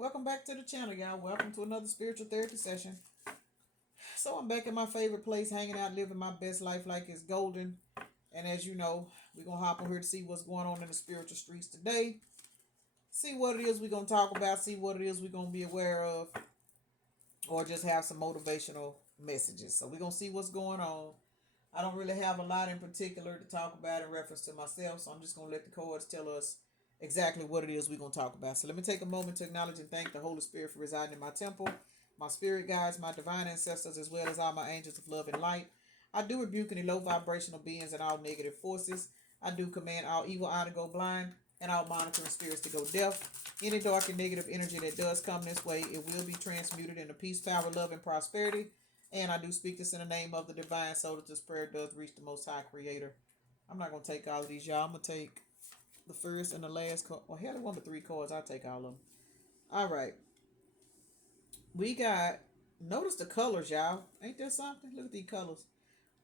Welcome back to the channel, y'all. Welcome to another spiritual therapy session. So I'm back in my favorite place, hanging out, living my best life like it's golden. And as you know, we're going to hop on here to see what's going on in the spiritual streets today. See what it is we're going to talk about. See what it is we're going to be aware of. Or just have some motivational messages. So we're going to see what's going on. I don't really have a lot in particular to talk about in reference to myself. So I'm just going to let the cards tell us exactly what it is we're going to talk about. So let me take a moment to acknowledge and thank the Holy Spirit for residing in my temple, my spirit guides, my divine ancestors, as well as all my angels of love and light. I do rebuke any low vibrational beings and all negative forces. I do command all evil eye to go blind and all monitoring spirits to go deaf. Any dark and negative energy that does come this way, it will be transmuted into peace, power, love, and prosperity. And I do speak this in the name of the divine so that this prayer does reach the most high creator. I'm not going to take all of these, y'all. I'm going to take the first and the last card. Well, hell, one of the three cards. I'll take all of them. All right. We got, notice the colors, y'all. Ain't that something? Look at these colors.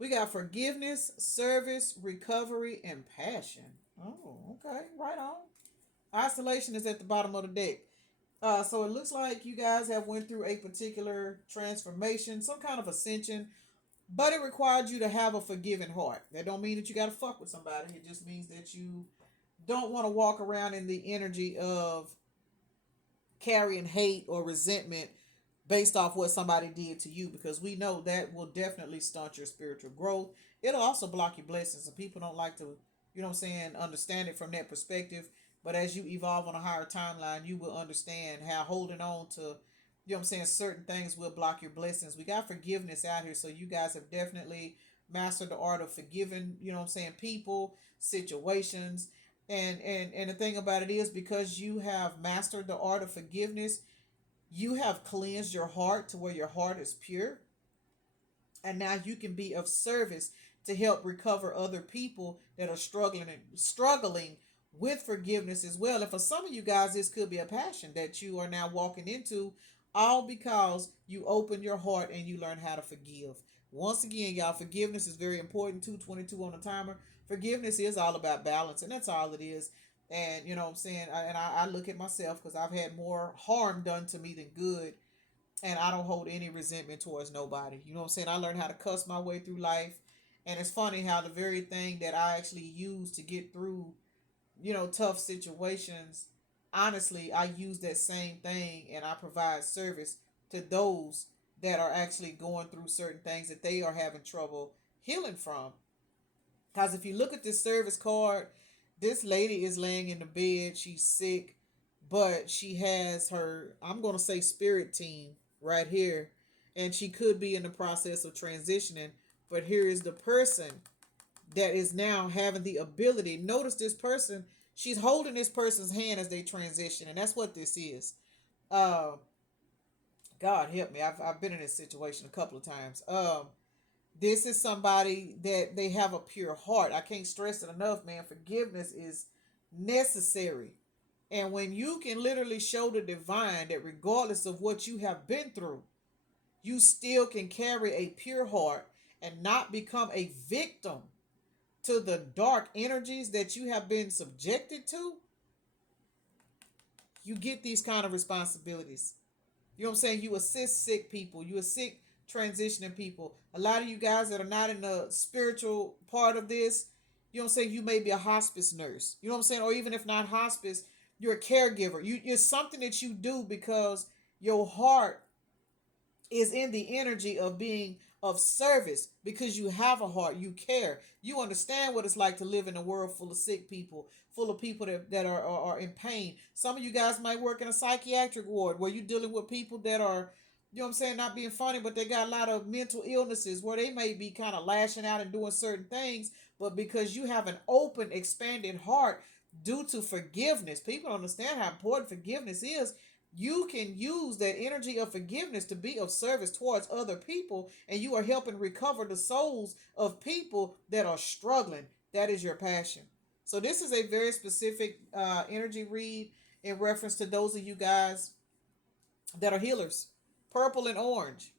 We got forgiveness, service, recovery, and passion. Oh, okay. Right on. Isolation is at the bottom of the deck. So it looks like you guys have went through a particular transformation, some kind of ascension, but it required you to have a forgiving heart. That don't mean that you got to fuck with somebody. It just means that you don't want to walk around in the energy of carrying hate or resentment based off what somebody did to you, because we know that will definitely stunt your spiritual growth. It'll also block your blessings, and people don't like to, you know what I'm saying, understand it from that perspective. But as you evolve on a higher timeline, you will understand how holding on to, you know what I'm saying, certain things will block your blessings. We got forgiveness out here, so you guys have definitely mastered the art of forgiving, you know what I'm saying, people, situations. And the thing about it is, because you have mastered the art of forgiveness, you have cleansed your heart to where your heart is pure, and now you can be of service to help recover other people that are struggling with forgiveness as well. And for some of you guys, this could be a passion that you are now walking into, all because you open your heart and you learn how to forgive. Once again, y'all, forgiveness is very important. 222 on the timer. Forgiveness is all about balance, and that's all it is. And you know what I'm saying? I look at myself, because I've had more harm done to me than good, and I don't hold any resentment towards nobody. You know what I'm saying? I learned how to cuss my way through life. And it's funny how the very thing that I actually use to get through, tough situations, honestly, I use that same thing and I provide service to those that are actually going through certain things that they are having trouble healing from. Because if you look at this service card, this lady is laying in the bed. She's sick, but she has her, I'm going to say, spirit team right here. And she could be in the process of transitioning. But here is the person that is now having the ability. Notice this person, she's holding this person's hand as they transition. And that's what this is. Uh, God help me. I've been in this situation a couple of times. This is somebody that they have a pure heart. I can't stress it enough, man. Forgiveness is necessary. And when you can literally show the divine that regardless of what you have been through, you still can carry a pure heart and not become a victim to the dark energies that you have been subjected to, you get these kind of responsibilities. You know what I'm saying? You assist sick people. You assist transitioning people. A lot of you guys that are not in the spiritual part of this, you know what I'm saying? You may be a hospice nurse. You know what I'm saying? Or even if not hospice, you're a caregiver. It's something that you do because your heart is in the energy of being of service, because you have a heart, you care, you understand what it's like to live in a world full of sick people, full of people that are in pain. Some of you guys might work in a psychiatric ward where you're dealing with people that are, you know what I'm saying, not being funny, but they got a lot of mental illnesses where they may be kind of lashing out and doing certain things, but because you have an open, expanded heart due to forgiveness, people don't understand how important forgiveness is. You can use that energy of forgiveness to be of service towards other people, and you are helping recover the souls of people that are struggling. That is your passion. So this is a very specific energy read in reference to those of you guys that are healers. Purple and orange.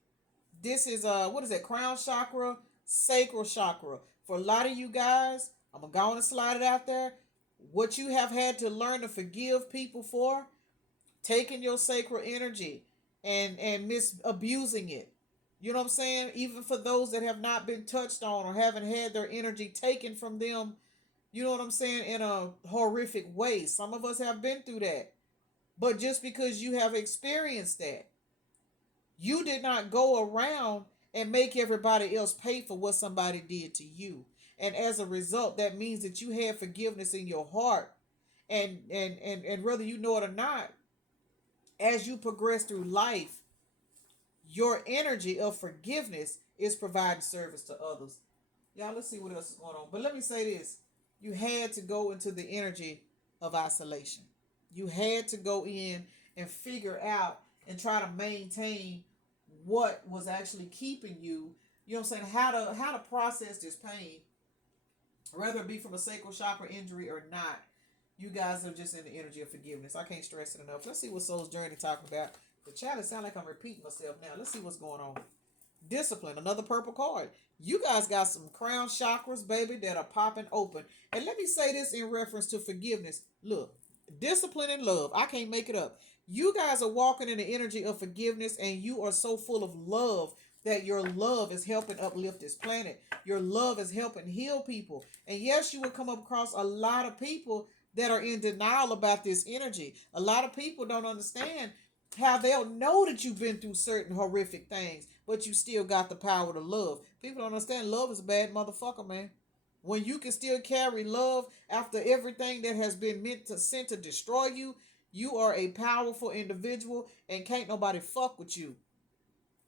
This is what is that? Crown chakra, sacral chakra. For a lot of you guys, I'm gonna go on and slide it out there. What you have had to learn to forgive people for, taking your sacred energy and misabusing it. You know what I'm saying? Even for those that have not been touched on or haven't had their energy taken from them, you know what I'm saying, in a horrific way. Some of us have been through that. But just because you have experienced that, you did not go around and make everybody else pay for what somebody did to you. And as a result, that means that you have forgiveness in your heart. And whether you know it or not, as you progress through life, your energy of forgiveness is providing service to others. Y'all, let's see what else is going on. But let me say this. You had to go into the energy of isolation. You had to go in and figure out and try to maintain what was actually keeping you, you know what I'm saying, how to process this pain, whether it be from a sacral chakra injury or not. You guys are just in the energy of forgiveness. I can't stress it enough. Let's see what Soul's Journey talking about. The child, it sound like I'm repeating myself now. Let's see what's going on. Discipline, another purple card. You guys got some crown chakras, baby, that are popping open. And let me say this in reference to forgiveness. Look, discipline and love. I can't make it up. You guys are walking in the energy of forgiveness, and you are so full of love that your love is helping uplift this planet. Your love is helping heal people. And yes, you will come across a lot of people that are in denial about this energy. A lot of people don't understand how they'll know that you've been through certain horrific things, but you still got the power to love. People don't understand love is a bad motherfucker, man. When you can still carry love after everything that has been meant to sent to destroy you, you are a powerful individual and can't nobody fuck with you.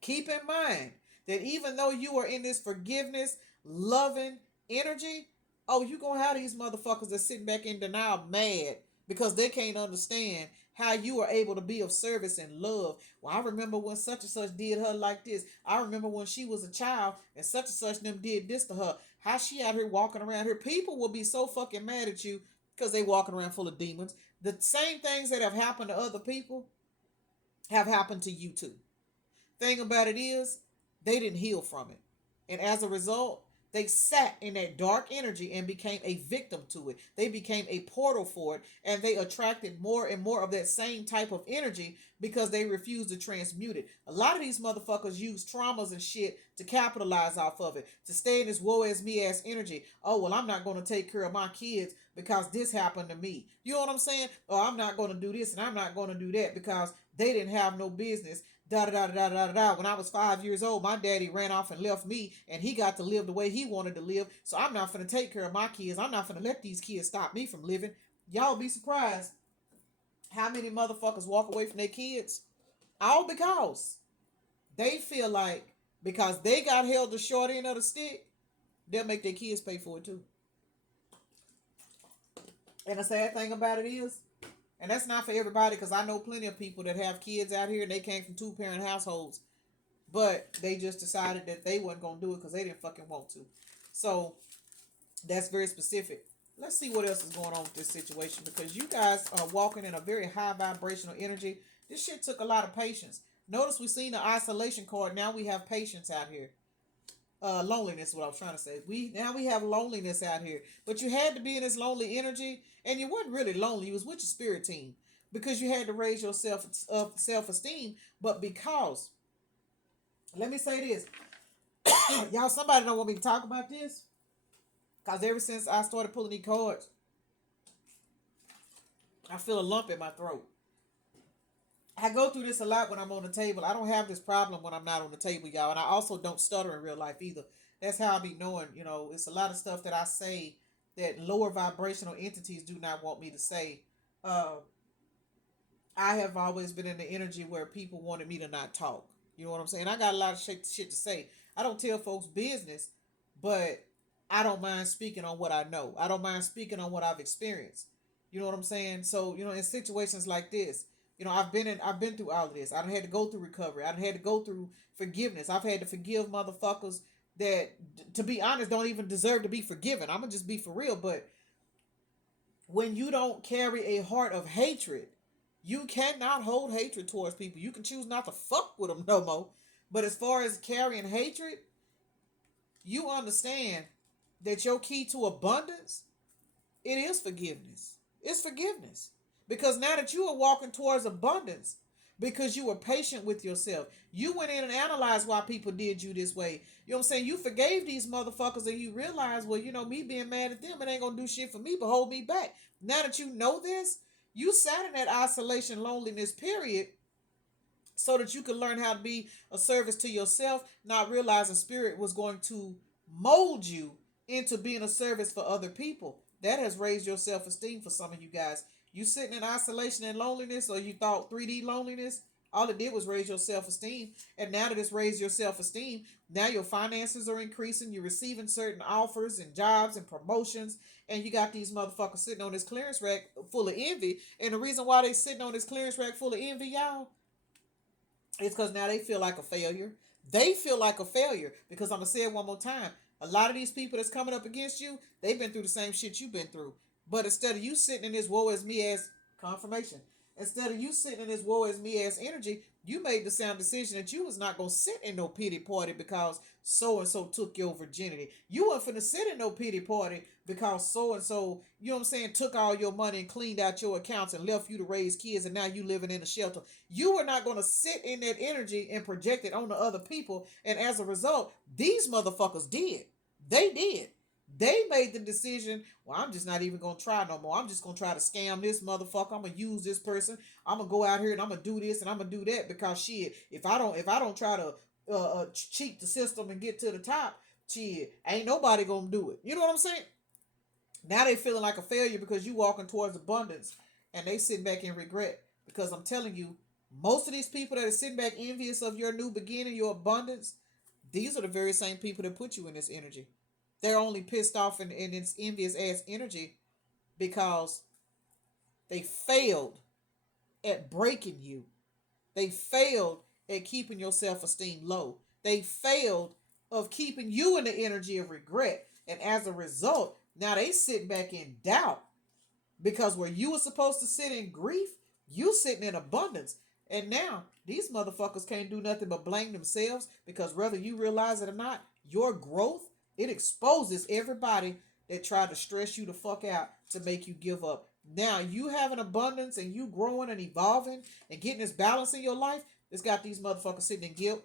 Keep in mind that even though you are in this forgiveness, loving energy, oh, you gonna have these motherfuckers that sitting back in denial mad because they can't understand how you are able to be of service and love. Well, I remember when such and such did her like this. I remember when she was a child and such them did this to her. How she out here walking around here. People will be so fucking mad at you because they walking around full of demons. The same things that have happened to other people have happened to you too. Thing about it is, they didn't heal from it. And as a result, they sat in that dark energy and became a victim to it. They became a portal for it, and they attracted more and more of that same type of energy because they refused to transmute it. A lot of these motherfuckers use traumas and shit to capitalize off of it, to stay in this woe is me ass energy. Oh, well, I'm not going to take care of my kids because this happened to me. You know what I'm saying? Or I'm not going to do this and I'm not going to do that because they didn't have no business. Da da da da da da. When I was 5 years old, my daddy ran off and left me, and he got to live the way he wanted to live. So I'm not finna take care of my kids. I'm not finna let these kids stop me from living. Y'all be surprised how many motherfuckers walk away from their kids, all because they feel like because they got held the short end of the stick, they'll make their kids pay for it too. And the sad thing about it is, and that's not for everybody, because I know plenty of people that have kids out here and they came from 2-parent households, but they just decided that they wasn't going to do it because they didn't fucking want to. So that's very specific. Let's see what else is going on with this situation, because you guys are walking in a very high vibrational energy. This shit took a lot of patience. Notice we've seen the isolation card. Now we have patience out here. Loneliness is what I was trying to say. We have loneliness out here. But you had to be in this lonely energy, and you weren't really lonely. You was with your spirit team because you had to raise your self-esteem. But because, let me say this, y'all, somebody don't want me to talk about this, because ever since I started pulling these cards, I feel a lump in my throat. I go through this a lot when I'm on the table. I don't have this problem when I'm not on the table, y'all. And I also don't stutter in real life either. That's how I be knowing, it's a lot of stuff that I say that lower vibrational entities do not want me to say. I have always been in the energy where people wanted me to not talk. You know what I'm saying? I got a lot of shit to say. I don't tell folks business, but I don't mind speaking on what I know. I don't mind speaking on what I've experienced. You know what I'm saying? So, in situations like this, I've been through all of this. I done had to go through recovery. I done had to go through forgiveness. I've had to forgive motherfuckers that, to be honest, don't even deserve to be forgiven. I'm gonna just be for real. But when you don't carry a heart of hatred, you cannot hold hatred towards people. You can choose not to fuck with them no more. But as far as carrying hatred, you understand that your key to abundance, it is forgiveness. It's forgiveness. Because now that you are walking towards abundance, because you were patient with yourself, you went in and analyzed why people did you this way. You know what I'm saying? You forgave these motherfuckers and you realized, well, me being mad at them, it ain't gonna do shit for me but hold me back. Now that you know this, you sat in that isolation, loneliness period so that you could learn how to be a service to yourself, not realizing spirit was going to mold you into being a service for other people. That has raised your self-esteem for some of you guys. You sitting in isolation and loneliness, or you thought 3D loneliness, all it did was raise your self-esteem. And now that it's raised your self-esteem, now your finances are increasing. You're receiving certain offers and jobs and promotions. And you got these motherfuckers sitting on this clearance rack full of envy. And the reason why they sitting on this clearance rack full of envy, y'all, it's because now they feel like a failure. They feel like a failure because I'm going to say it one more time. A lot of these people that's coming up against you, they've been through the same shit you've been through. But instead of you sitting in this woe is me ass confirmation, instead of you sitting in this woe is me ass energy, you made the sound decision that you was not going to sit in no pity party because so and so took your virginity. You weren't finna sit in no pity party because so and so, you know what I'm saying, took all your money and cleaned out your accounts and left you to raise kids and now you living in a shelter. You were not going to sit in that energy and project it on the other people. And as a result, these motherfuckers did. They did. They made the decision, well, I'm just not even going to try no more. I'm just going to try to scam this motherfucker. I'm going to use this person. I'm going to go out here and I'm going to do this and I'm going to do that because shit, if I don't try to cheat the system and get to the top, shit, ain't nobody going to do it. You know what I'm saying? Now they feeling like a failure because you walking towards abundance and they sitting back in regret. Because I'm telling you, most of these people that are sitting back envious of your new beginning, your abundance, these are the very same people that put you in this energy. They're only pissed off in this envious ass energy because they failed at breaking you. They failed at keeping your self-esteem low. They failed of keeping you in the energy of regret. And as a result, now they sitting back in doubt. Because where you were supposed to sit in grief, you sitting in abundance. And now these motherfuckers can't do nothing but blame themselves because whether you realize it or not, your growth, it exposes everybody that tried to stress you the fuck out to make you give up. Now you have an abundance and you growing and evolving and getting this balance in your life. It's got these motherfuckers sitting in guilt.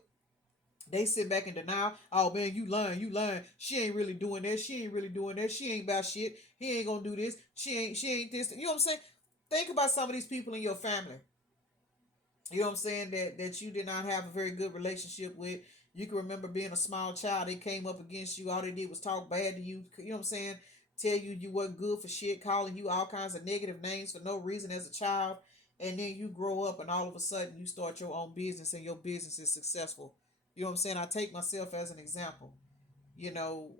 They sit back in denial. Oh man, you lying. She ain't really doing that. She ain't really doing that. She ain't about shit. He ain't gonna do this. She ain't this. You know what I'm saying? Think about some of these people in your family. You know what I'm saying? That you did not have a very good relationship with. You can remember being a small child. They came up against you. All they did was talk bad to you. You know what I'm saying? Tell you you wasn't good for shit, calling you all kinds of negative names for no reason as a child. And then you grow up and all of a sudden you start your own business and your business is successful. You know what I'm saying? I take myself as an example. You know,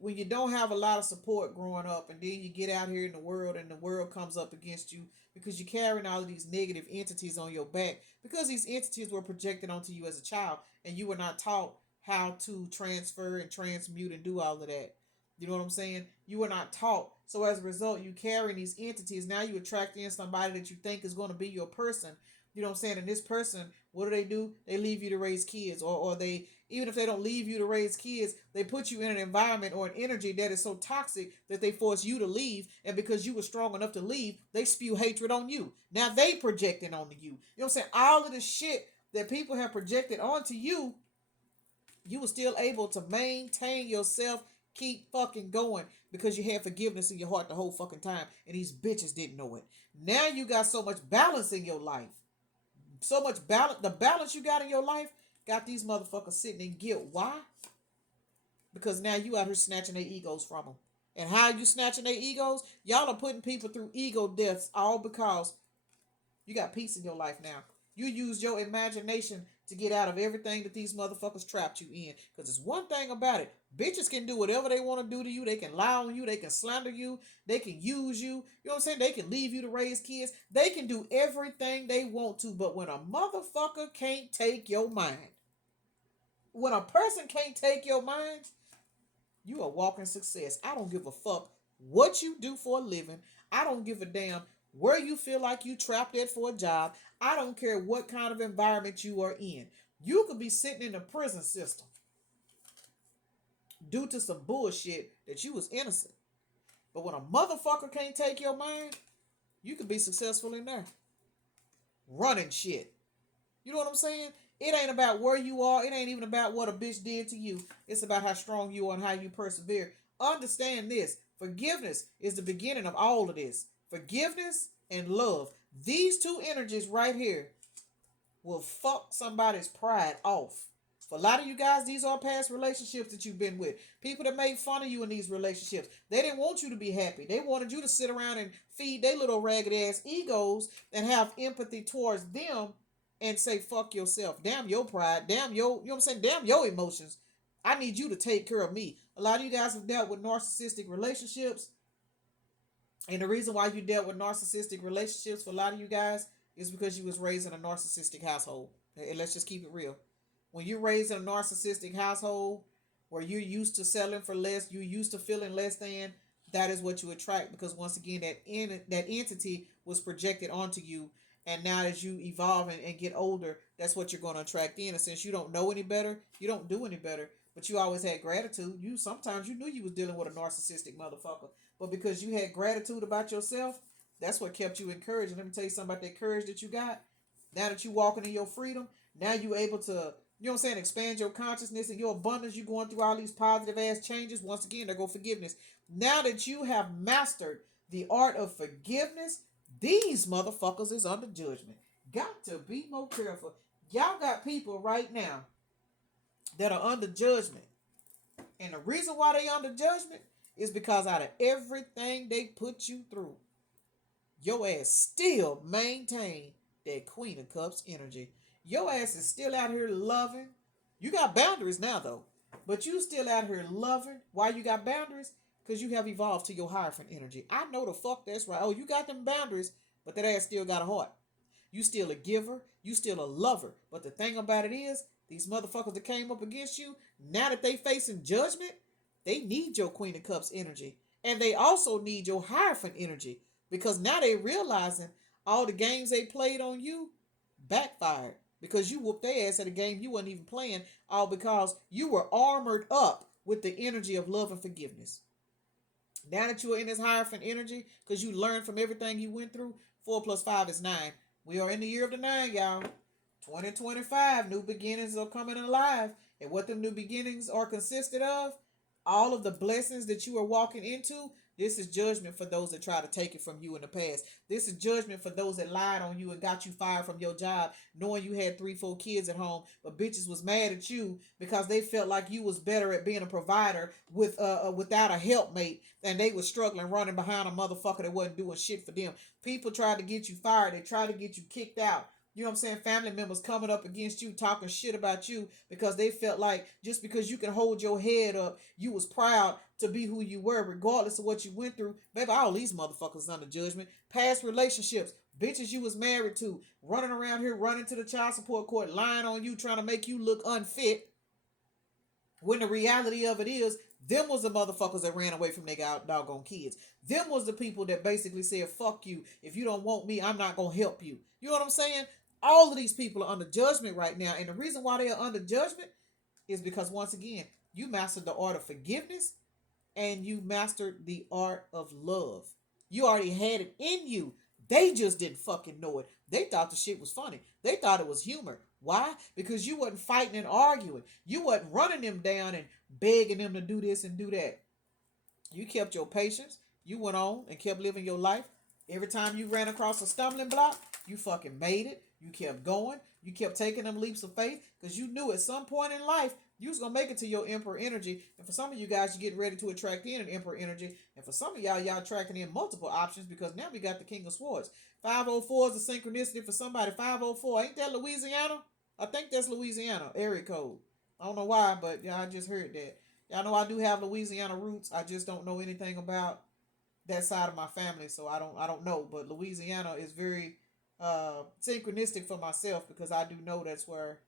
when you don't have a lot of support growing up and then you get out here in the world and the world comes up against you because you're carrying all of these negative entities on your back because these entities were projected onto you as a child and you were not taught how to transfer and transmute and do all of that. You know what I'm saying? You were not taught. So as a result, you carrying these entities. Now you attract in somebody that you think is going to be your person. You know what I'm saying? And this person, what do? They leave you to raise kids. Or they, even if they don't leave you to raise kids, they put you in an environment or an energy that is so toxic that they force you to leave. And because you were strong enough to leave, they spew hatred on you. Now they projecting onto you. You know what I'm saying? All of the shit that people have projected onto you, you were still able to maintain yourself, keep fucking going because you had forgiveness in your heart the whole fucking time. And these bitches didn't know it. Now you got so much balance in your life. So much balance. The balance you got in your life got these motherfuckers sitting in guilt. Why? Because now you out here snatching their egos from them. And how you snatching their egos? Y'all are putting people through ego deaths all because you got peace in your life now. You use your imagination to get out of everything that these motherfuckers trapped you in. Because it's one thing about it. Bitches can do whatever they want to do to you. They can lie on you. They can slander you. They can use you. You know what I'm saying? They can leave you to raise kids. They can do everything they want to. But when a motherfucker can't take your mind, when a person can't take your mind, you are walking success. I don't give a fuck what you do for a living. I don't give a damn where you feel like you trapped at for a job. I don't care what kind of environment you are in. You could be sitting in the prison system due to some bullshit that you was innocent. But when a motherfucker can't take your mind, You could be successful in there. Running shit. You know what I'm saying? It ain't about where you are. It ain't even about what a bitch did to you. It's about how strong you are and how you persevere. Understand this. Forgiveness is the beginning of all of this. Forgiveness and love. These two energies right here will fuck somebody's pride off. For a lot of you guys, these are past relationships that you've been with. People that made fun of you in these relationships. They didn't want you to be happy. They wanted you to sit around and feed their little ragged ass egos and have empathy towards them and say, fuck yourself. Damn your pride. Damn your, you know what I'm saying? Damn your emotions. I need you to take care of me. A lot of you guys have dealt with narcissistic relationships. And the reason why you dealt with narcissistic relationships for a lot of you guys is because you was raised in a narcissistic household. And let's just keep it real. When you're raised in a narcissistic household where you're used to selling for less, you're used to feeling less than, that is what you attract, because once again that entity was projected onto you, and now as you evolve and get older, that's what you're going to attract in. And since you don't know any better, you don't do any better. But you always had gratitude. You sometimes you knew you was dealing with a narcissistic motherfucker, but because you had gratitude about yourself, that's what kept you encouraged. And let me tell you something about that courage that you got. Now that you walking in your freedom, now you able to, you know what I'm saying, expand your consciousness and your abundance. You going through all these positive ass changes. Once again, there go forgiveness. Now that you have mastered the art of forgiveness, these motherfuckers is under judgment. Got to be more careful. Y'all got people right now that are under judgment. And the reason why they under judgment is because out of everything they put you through, your ass still maintain that Queen of Cups energy. Your ass is still out here loving. You got boundaries now though, but you still out here loving. Why you got boundaries? Because you have evolved to your Hierophant energy. I know the fuck that's right. Oh, you got them boundaries, but that ass still got a heart. You still a giver. You still a lover. But the thing about it is, these motherfuckers that came up against you, now that they facing judgment, they need your Queen of Cups energy. And they also need your Hierophant energy. Because now they realizing all the games they played on you backfired. Because you whooped their ass at a game you wasn't even playing. All because you were armored up with the energy of love and forgiveness. Now that you are in this Hierophant energy, because you learned from everything you went through, 4 plus 5 is 9. We are in the year of the 9, y'all. 2025, new beginnings are coming alive. And what them new beginnings are consisted of, all of the blessings that you are walking into, this is judgment for those that try to take it from you in the past. This is judgment for those that lied on you and got you fired from your job, knowing you had 3-4 kids at home, but bitches was mad at you because they felt like you was better at being a provider without a helpmate, and they was struggling running behind a motherfucker that wasn't doing shit for them. People tried to get you fired. They tried to get you kicked out. You know what I'm saying? Family members coming up against you, talking shit about you because they felt like just because you can hold your head up, you was proud to be who you were, regardless of what you went through. Baby, all these motherfuckers under judgment. Past relationships, bitches you was married to, running around here, running to the child support court, lying on you, trying to make you look unfit. When the reality of it is, them was the motherfuckers that ran away from their doggone kids. Them was the people that basically said, fuck you. If you don't want me, I'm not going to help you. You know what I'm saying? All of these people are under judgment right now. And the reason why they are under judgment is because, once again, you mastered the art of forgiveness and you mastered the art of love. You already had it in you. They just didn't fucking know it. They thought the shit was funny. They thought it was humor. Why? Because you wasn't fighting and arguing. You wasn't running them down and begging them to do this and do that. You kept your patience. You went on and kept living your life. Every time you ran across a stumbling block, you fucking made it. You kept going. You kept taking them leaps of faith because you knew at some point in life you was going to make it to your Emperor energy. And for some of you guys, you're getting ready to attract in an Emperor energy. And for some of y'all attracting in multiple options because now we got the King of Swords. 504 is a synchronicity for somebody. 504, ain't that Louisiana? I think that's Louisiana, area code. I don't know why, but yeah, I just heard that. Y'all know I do have Louisiana roots. I just don't know anything about that side of my family, so I don't know. But Louisiana is very synchronistic for myself because I do know that's where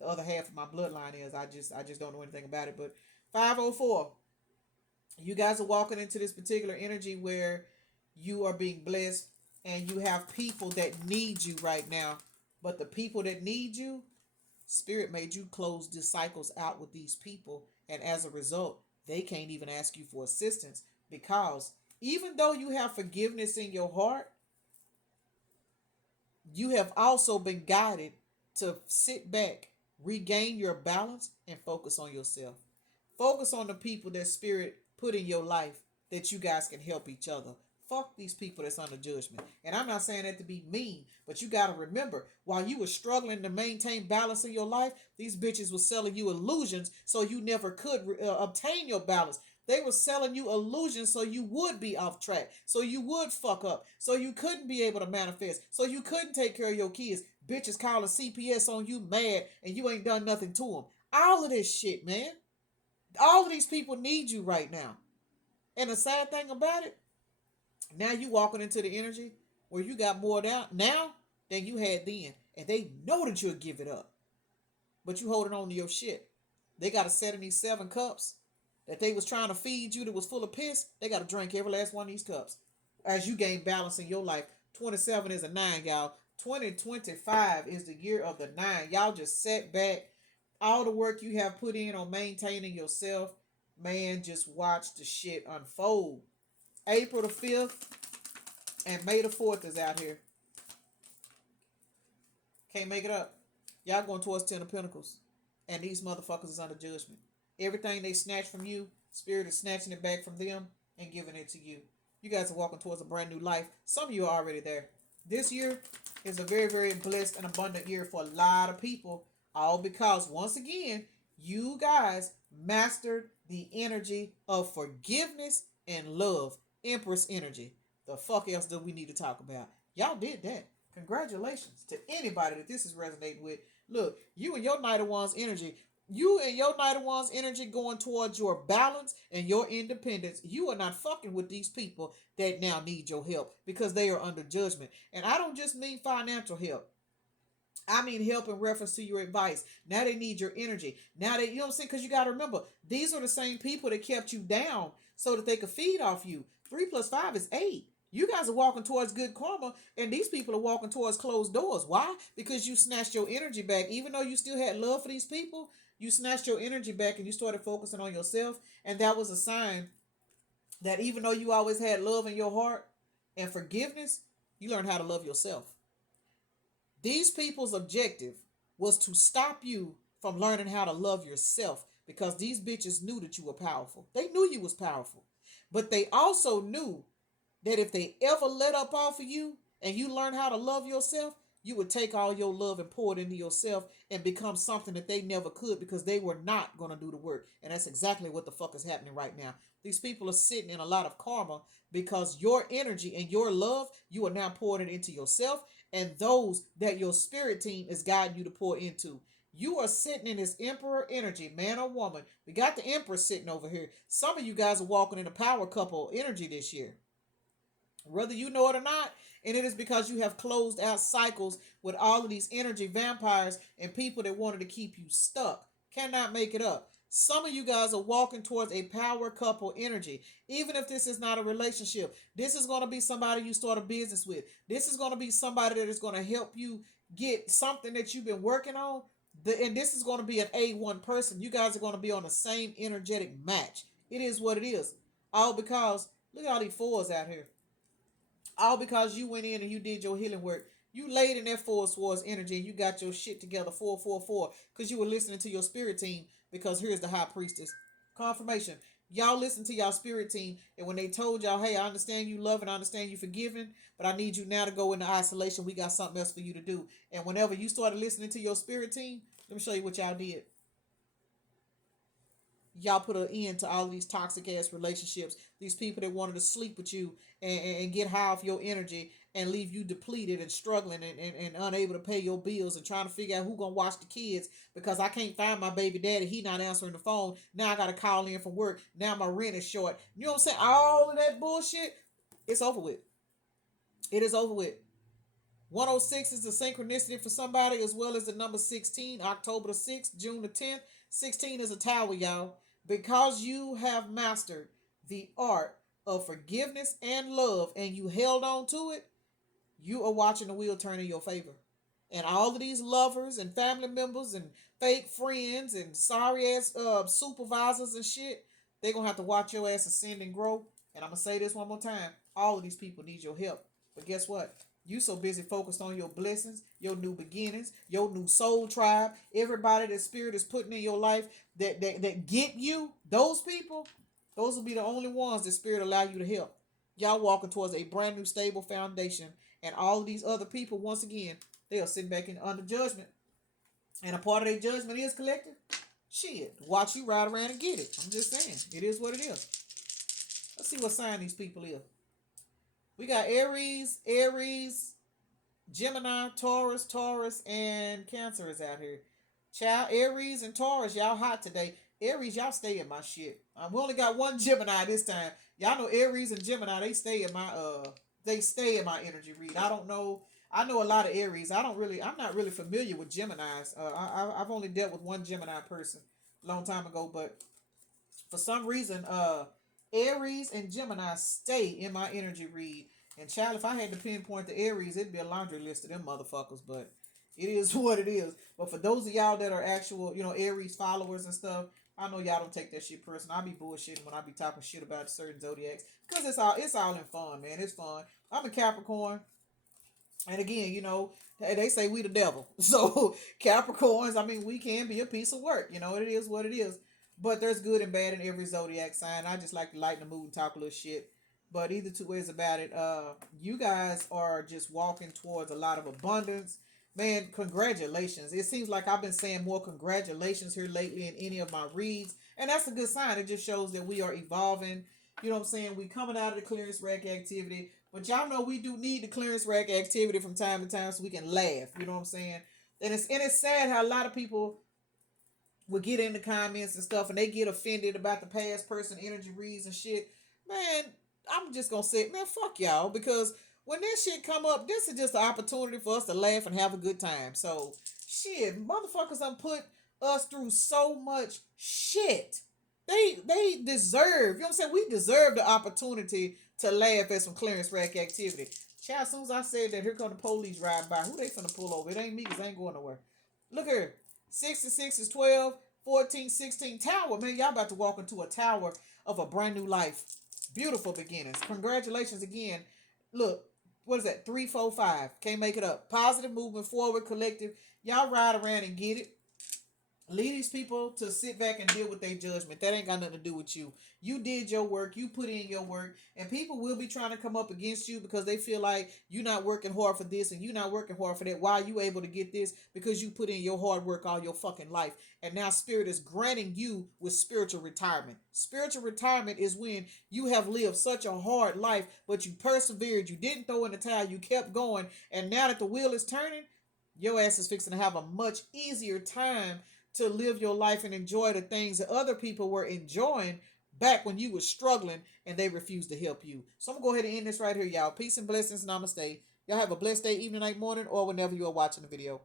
the other half of my bloodline is. I just don't know anything about it. But 504, you guys are walking into this particular energy where you are being blessed and you have people that need you right now. But the people that need you, Spirit made you close the cycles out with these people, and as a result, they can't even ask you for assistance because even though you have forgiveness in your heart, You have also been guided to sit back, regain your balance, and focus on yourself. Focus on the people that spirit put in your life that you guys can help each other. Fuck these people that's under judgment. And I'm not saying that to be mean, but you got to remember, while you were struggling to maintain balance in your life, these bitches were selling you illusions so you never could obtain your balance. They were selling you illusions so you would be off track, so you would fuck up, so you couldn't be able to manifest, so you couldn't take care of your kids. Bitches calling CPS on you mad and you ain't done nothing to them. All of this shit, man. All of these people need you right now. And the sad thing about it, now you walking into the energy where you got more down now than you had then. And they know that you'll give it up. But you holding on to your shit. They got a set of these 7 cups that they was trying to feed you that was full of piss. They got to drink every last one of these cups. As you gain balance in your life. 27 is a 9, y'all. 2025 is the year of the 9. Y'all just set back. All the work you have put in on maintaining yourself, man, just watch the shit unfold. April the 5th and May the 4th is out here. Can't make it up. Y'all going towards 10 of Pentacles. And these motherfuckers is under judgment. Everything they snatch from you, Spirit is snatching it back from them and giving it to you. You guys are walking towards a brand new life. Some of you are already there. This year is a very, very blessed and abundant year for a lot of people. All because, once again, you guys mastered the energy of forgiveness and love. Empress energy. The fuck else do we need to talk about? Y'all did that. Congratulations to anybody that this is resonating with. Look, you and your Knight of Wands energy, going towards your balance and your independence. You are not fucking with these people that now need your help because they are under judgment. And I don't just mean financial help. I mean help in reference to your advice. Now they need your energy. Now they, you know what I'm saying? Because you got to remember, these are the same people that kept you down so that they could feed off you. 3 plus 5 is 8. You guys are walking towards good karma, and these people are walking towards closed doors. Why? Because you snatched your energy back. Even though you still had love for these people, you snatched your energy back and you started focusing on yourself. And that was a sign that even though you always had love in your heart and forgiveness, you learned how to love yourself. These people's objective was to stop you from learning how to love yourself because these bitches knew that you were powerful. They knew you was powerful. But they also knew that if they ever let up off of you and you learn how to love yourself, you would take all your love and pour it into yourself and become something that they never could because they were not going to do the work. And that's exactly what the fuck is happening right now. These people are sitting in a lot of karma because your energy and your love, you are now pouring it into yourself and those that your spirit team is guiding you to pour into. You are sitting in this emperor energy, man or woman. We got the empress sitting over here. Some of you guys are walking in a power couple energy this year. Whether you know it or not, and it is because you have closed out cycles with all of these energy vampires and people that wanted to keep you stuck. Cannot make it up. Some of you guys are walking towards a power couple energy. Even if this is not a relationship, this is going to be somebody you start a business with. This is going to be somebody that is going to help you get something that you've been working on. And this is going to be an A1 person. You guys are going to be on the same energetic match. It is what it is. All because, look at all these 4s out here. All because you went in and you did your healing work. You laid in that 4 swords energy and you got your shit together 444 because you were listening to your spirit team. Because here's the high priestess confirmation. Y'all listen to y'all spirit team, and when they told y'all, hey, I understand you love and I understand you forgiving, but I need you now to go into isolation. We got something else for you to do. And whenever you started listening to your spirit team, let me show you what y'all did. Y'all put an end to all of these toxic ass relationships. These people that wanted to sleep with you and get high off your energy and leave you depleted and struggling and unable to pay your bills and trying to figure out who gonna watch the kids because I can't find my baby daddy. He not answering the phone. Now I gotta call in from work. Now my rent is short. You know what I'm saying? All of that bullshit, it's over with. It is over with. 106 is the synchronicity for somebody as well as the number 16, October the 6th, June the 10th. 16 is a tower, y'all. Because you have mastered the art of forgiveness and love and you held on to it, you are watching the wheel turn in your favor. And all of these lovers and family members and fake friends and sorry ass supervisors and shit, they're going to have to watch your ass ascend and grow. And I'm going to say this one more time. All of these people need your help. But guess what? You so busy focused on your blessings, your new beginnings, your new soul tribe. Everybody that spirit is putting in your life that get you, those people, those will be the only ones that spirit allow you to help. Y'all walking towards a brand new stable foundation, and all of these other people, once again, they are sitting back in under judgment, and a part of their judgment is collective. Shit, watch you ride around and get it. I'm just saying, it is what it is. Let's see what sign these people is. We got Aries, Gemini, Taurus, and Cancer is out here. Child, Aries and Taurus, y'all hot today. Aries, y'all stay in my shit. We only got one Gemini this time. Y'all know Aries and Gemini, they stay in my energy read. I don't know. I know a lot of Aries. I'm not really familiar with Geminis. I've only dealt with one Gemini person a long time ago, but for some reason, Aries and Gemini stay in my energy read. And child, if I had to pinpoint the Aries, it'd be a laundry list of them motherfuckers. But it is what it is. But for those of y'all that are actual, Aries followers and stuff, I know y'all don't take that shit personal. I be bullshitting when I be talking shit about certain zodiacs because it's all in fun, man. It's fun. I'm a Capricorn, and again, they say we the devil. So Capricorns, I mean, we can be a piece of work. It is what it is. But there's good and bad in every zodiac sign. I just like to lighten the mood and talk a little shit. But either two ways about it, you guys are just walking towards a lot of abundance. Man, congratulations. It seems like I've been saying more congratulations here lately in any of my reads. And that's a good sign. It just shows that we are evolving. You know what I'm saying? We coming out of the clearance rack activity. But y'all know we do need the clearance rack activity from time to time so we can laugh. You know what I'm saying? And it's sad how a lot of people will get in the comments and stuff and they get offended about the past person energy reads and shit. Man, I'm just gonna say, man, fuck y'all, because when this shit come up, this is just an opportunity for us to laugh and have a good time. So shit, motherfuckers done put us through so much shit. They deserve, you know what I'm saying? We deserve the opportunity to laugh at some clearance rack activity. Child, as soon as I said that, here come the police ride by. Who they finna pull over? It ain't me, because I ain't going nowhere. Look here. 6 and 6 is 12. 14, 16 tower. Man, y'all about to walk into a tower of a brand new life. Beautiful beginnings. Congratulations again. Look, what is that? 3, 4, 5. Can't make it up. Positive movement forward, collective. Y'all ride around and get it. Leave these people to sit back and deal with their judgment. That ain't got nothing to do with you. You did your work. You put in your work. And people will be trying to come up against you because they feel like you're not working hard for this and you're not working hard for that. Why are you able to get this? Because you put in your hard work all your fucking life. And now Spirit is granting you with spiritual retirement. Spiritual retirement is when you have lived such a hard life, but you persevered. You didn't throw in the towel. You kept going. And now that the wheel is turning, your ass is fixing to have a much easier time to live your life and enjoy the things that other people were enjoying back when you were struggling and they refused to help you. So I'm going to go ahead and end this right here, y'all. Peace and blessings. Namaste. Y'all have a blessed day, evening, night, morning, or whenever you are watching the video.